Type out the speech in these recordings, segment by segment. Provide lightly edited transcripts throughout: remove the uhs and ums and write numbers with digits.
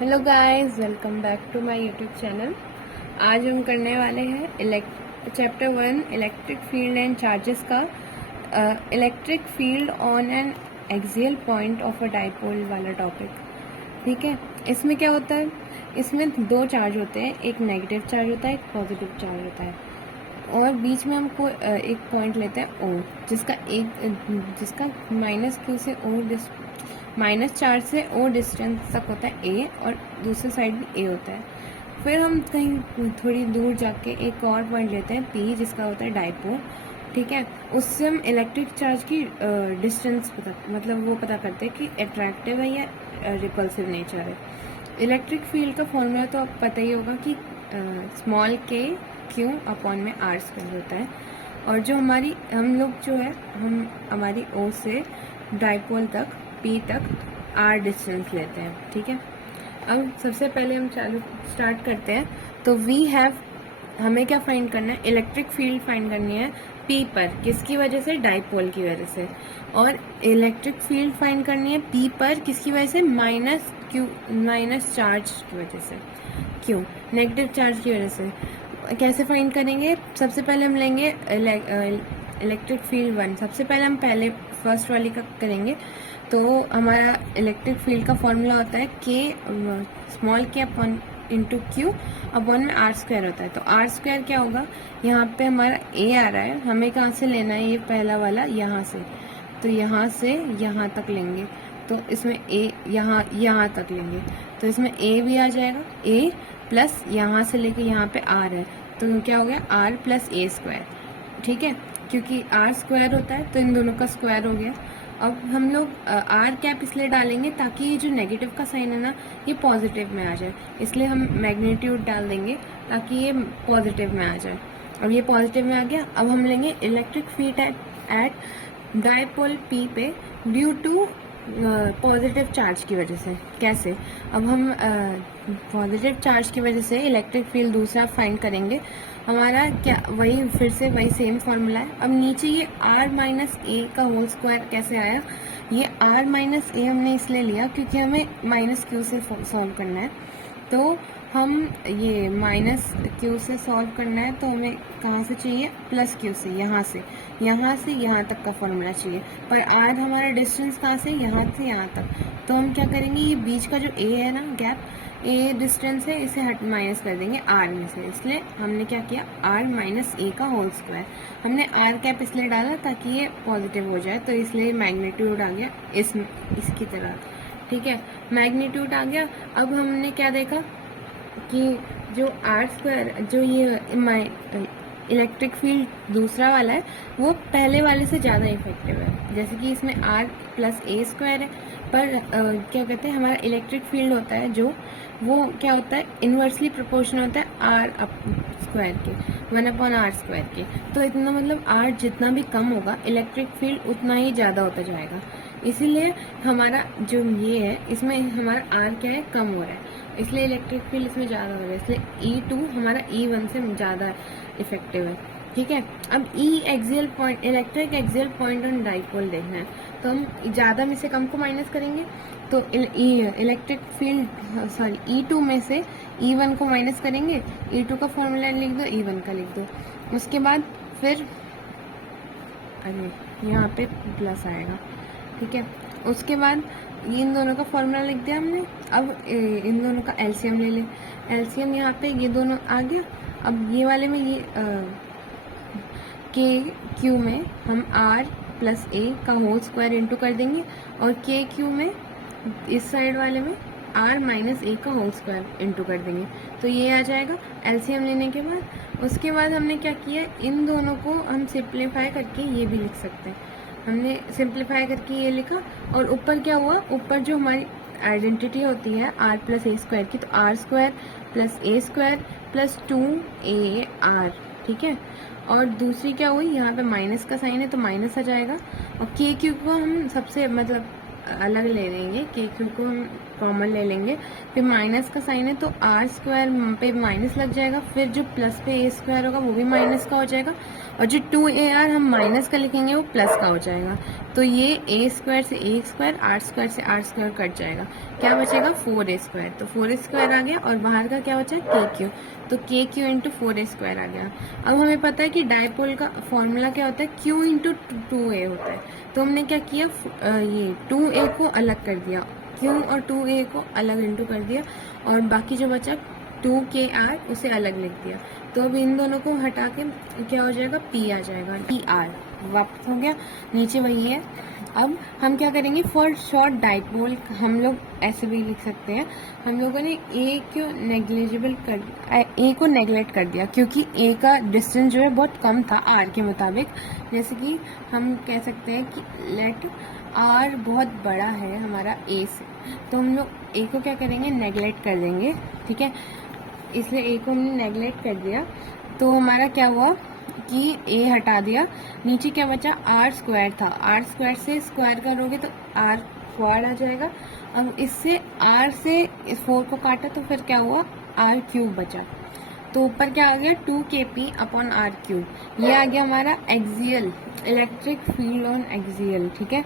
Hello guys, welcome back to my YouTube channel. आज हम करने वाले हैं chapter 1 electric field and charges का electric field on an axial point of a dipole वाला topic. ठीक है, इसमें क्या होता है, इसमें दो चार्ज होते हैं, एक नेगेटिव चार्ज होता है, एक पॉजिटिव चार्ज होता है और बीच में हमको एक पॉइंट लेते हैं ओ, जिसका माइनस क्यू से ओ माइनस चार्ज से ओ डिस्टेंस तक होता है ए और दूसरे साइड भी ए होता है। फिर हम कहीं थोड़ी दूर जाके एक और पॉइंट लेते हैं पी, जिसका होता है डाइपोल। ठीक है, उससे हम इलेक्ट्रिक चार्ज की डिस्टेंस पता करते हैं कि अट्रैक्टिव है या रिपल्सिव नेचर है। इलेक्ट्रिक फील्ड का फॉर्मूला तो आपको पता ही होगा कि स्मॉल के क्यू अपॉन में आर स्क्वायर होता है। और जो हम हमारी ओ से डाइपोल तक पी तक आर डिस्टेंस लेते हैं। ठीक है, अब सबसे पहले हम स्टार्ट करते हैं। तो हमें क्या फाइंड करना है, इलेक्ट्रिक फील्ड फाइंड करनी है पी पर, किसकी वजह से, डाइपोल की वजह से। और इलेक्ट्रिक फील्ड फाइंड करनी है पी पर किसकी वजह से, माइनस चार्ज की वजह से, क्यों, नेगेटिव चार्ज की वजह से। कैसे फाइंड करेंगे, सबसे पहले हम लेंगे इलेक्ट्रिक फील्ड 1। सबसे पहले हम फर्स्ट वाली का करेंगे। तो हमारा इलेक्ट्रिक फील्ड का फॉर्मूला होता है स्मॉल के अपॉन इंटू क्यू अपॉन में आर स्क्वायर होता है। तो आर स्क्वायर क्या होगा, यहाँ पे हमारा ए आ रहा है, हमें कहाँ से लेना है, ये पहला वाला यहाँ से, तो यहाँ से यहाँ तक लेंगे। तो इसमें ए यहाँ तक लेंगे, तो इसमें ए भी आ जाएगा, ए प्लस यहाँ से लेके यहाँ पे आर है, तो क्या हो गया आर प्लस ए स्क्वायर। ठीक है, क्योंकि आर स्क्वायर होता है तो इन दोनों का स्क्वायर हो गया। अब हम लोग आर कैप इसलिए डालेंगे ताकि ये जो नेगेटिव का साइन है ना, ये पॉजिटिव में आ जाए, इसलिए हम मैग्नीट्यूड डाल देंगे ताकि ये पॉजिटिव में आ जाए। अब ये पॉजिटिव में आ गया। अब हम लेंगे electric field at dipole P पे ड्यू टू पॉजिटिव चार्ज की वजह से। कैसे, अब हम पॉजिटिव चार्ज की वजह से इलेक्ट्रिक फील्ड दूसरा फाइंड करेंगे। हमारा क्या, फिर से वही सेम फार्मूला है। अब नीचे ये r माइनस ए का होल स्क्वायर कैसे आया, ये r माइनस ए हमने इसलिए लिया क्योंकि हमें माइनस क्यू से सॉल्व करना है। तो हम ये माइनस क्यू से सॉल्व करना है, तो हमें कहाँ से चाहिए, प्लस क्यू से, यहाँ से यहाँ तक का फॉर्मूला चाहिए। पर आर हमारा डिस्टेंस कहाँ से, यहाँ से यहाँ तक। तो हम क्या करेंगे, ये बीच का जो ए है ना, गैप, ए डिस्टेंस है, इसे माइनस कर देंगे आर में से। इसलिए हमने क्या किया, आर माइनस ए का होल स्क्वायर। हमने आर कैप इसलिए डाला ताकि ये पॉजिटिव हो जाए, तो इसलिए मैग्नीट्यूड आ गया इसकी तरह। ठीक है, मैग्नीट्यूड आ गया। अब हमने क्या देखा कि जो आर स्क्वायर, जो ये इलेक्ट्रिक फील्ड दूसरा वाला है, वो पहले वाले से ज़्यादा इफेक्टिव है। जैसे कि इसमें आर प्लस ए स्क्वायर है, पर क्या कहते हैं, हमारा इलेक्ट्रिक फील्ड होता है जो, वो क्या होता है, इन्वर्सली प्रोपोर्शन होता है आर स्क्वायर के, 1/r स्क्वायर के। तो इतना मतलब आर जितना भी कम होगा, इलेक्ट्रिक फील्ड उतना ही ज़्यादा होता जाएगा। इसीलिए हमारा जो ये है, इसमें हमारा आर क्या है, कम हो रहा है, इसलिए इलेक्ट्रिक फील्ड इसमें ज़्यादा हो रहा है, इसलिए E2 हमारा E1 से ज़्यादा इफेक्टिव है। ठीक है, अब axial point, electric axial point on dipole देखना है, तो हम ज़्यादा में से कम को माइनस करेंगे। तो इलेक्ट्रिक फील्ड E2 में से E1 को माइनस करेंगे, E2 का फॉर्मूला लिख दो, E1 का लिख दो। उसके बाद फिर यहाँ पे प्लस आएगा। ठीक है, उसके बाद इन दोनों का फॉर्मूला लिख दिया हमने। अब इन दोनों का एलसीएम ले लें। एलसीएम यहाँ पे ये दोनों आ गया। अब ये वाले में ये के क्यू में हम आर प्लस ए का होल स्क्वायर इंटू कर देंगे, और के क्यू में इस साइड वाले में आर माइनस ए का होल स्क्वायर इंटू कर देंगे। तो ये आ जाएगा एलसीएम लेने के बाद। उसके बाद हमने क्या किया, इन दोनों को हम सिंप्लीफाई करके ये भी लिख सकते हैं। हमने सिंप्लीफाई करके ये लिखा, और ऊपर क्या हुआ, ऊपर जो हमारी आइडेंटिटी होती है आर प्लस ए स्क्वायर की, तो R square plus A square plus 2AR। ठीक है, और दूसरी क्या हुई, यहाँ पे माइनस का साइन है तो माइनस आ जाएगा। और के क्यू को हम सबसे अलग ले लेंगे, के क्यू को हम कॉमन ले लेंगे, फिर माइनस का साइन है तो आर स्क्वायर पे माइनस लग जाएगा, फिर जो प्लस पे ए स्क्वायर होगा वो भी माइनस का हो जाएगा, और जो 2ar हम माइनस का लिखेंगे वो प्लस का हो जाएगा। तो ये ए स्क्वायर से ए स्क्वायर, आर स्क्वायर से आर स्क्वायर कट जाएगा, क्या बचेगा 4a स्क्वायर। तो 4a स्क्वायर आ गया, और बाहर का क्या बचा के क्यू, तो के क्यू इंटू 4a स्क्वायर आ गया। अब हमें पता है कि डायपोल का फॉर्मूला क्या होता है, q इंटू 2a होता है। तो हमने क्या किया, ये 2a को अलग कर दिया, q और 2a को अलग इंटू कर दिया, और बाकी जो बचा 2kr उसे अलग लिख दिया। तो अब इन दोनों को हटा के क्या हो जाएगा, p आ जाएगा, pr वापस हो गया, नीचे वही है। अब हम क्या करेंगे, फॉर शॉर्ट डाइपोल हम लोग ऐसे भी लिख सकते हैं, हम लोगों ने ए को नेगलेक्ट कर दिया, क्योंकि ए का डिस्टेंस जो है बहुत कम था आर के मुताबिक। जैसे कि हम कह सकते हैं कि लेट आर बहुत बड़ा है हमारा ए से, तो हम लोग ए को क्या करेंगे, नेगलेक्ट कर देंगे, ठीक है। इसलिए ए को हमने नेगलेक्ट कर दिया, तो हमारा क्या हुआ कि ए हटा दिया, नीचे क्या बचा, आर स्क्वायर था, आर स्क्वायर से स्क्वायर करोगे तो आर स्क्वायर आ जाएगा। अब इससे आर से इस 4 को काटा तो फिर क्या हुआ, आर क्यूब बचा। तो ऊपर क्या आ गया, 2kp अपॉन आर क्यूब। ये आ गया हमारा axial electric field on axial, ठीक है,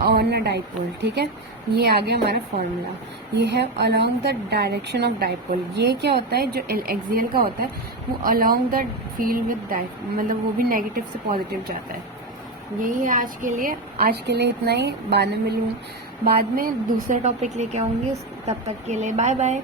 ऑन अ डाइपोल, ठीक है। ये आ गया हमारा फॉर्मूला, ये है along the direction of dipole. ये क्या होता है, जो एक्सियल का होता है वो along the field with dipole, मतलब वो भी नेगेटिव से पॉजिटिव जाता है। यही है आज के लिए इतना ही। बाद में दूसरा टॉपिक लेके आऊँगी, तब तक के लिए बाय बाय।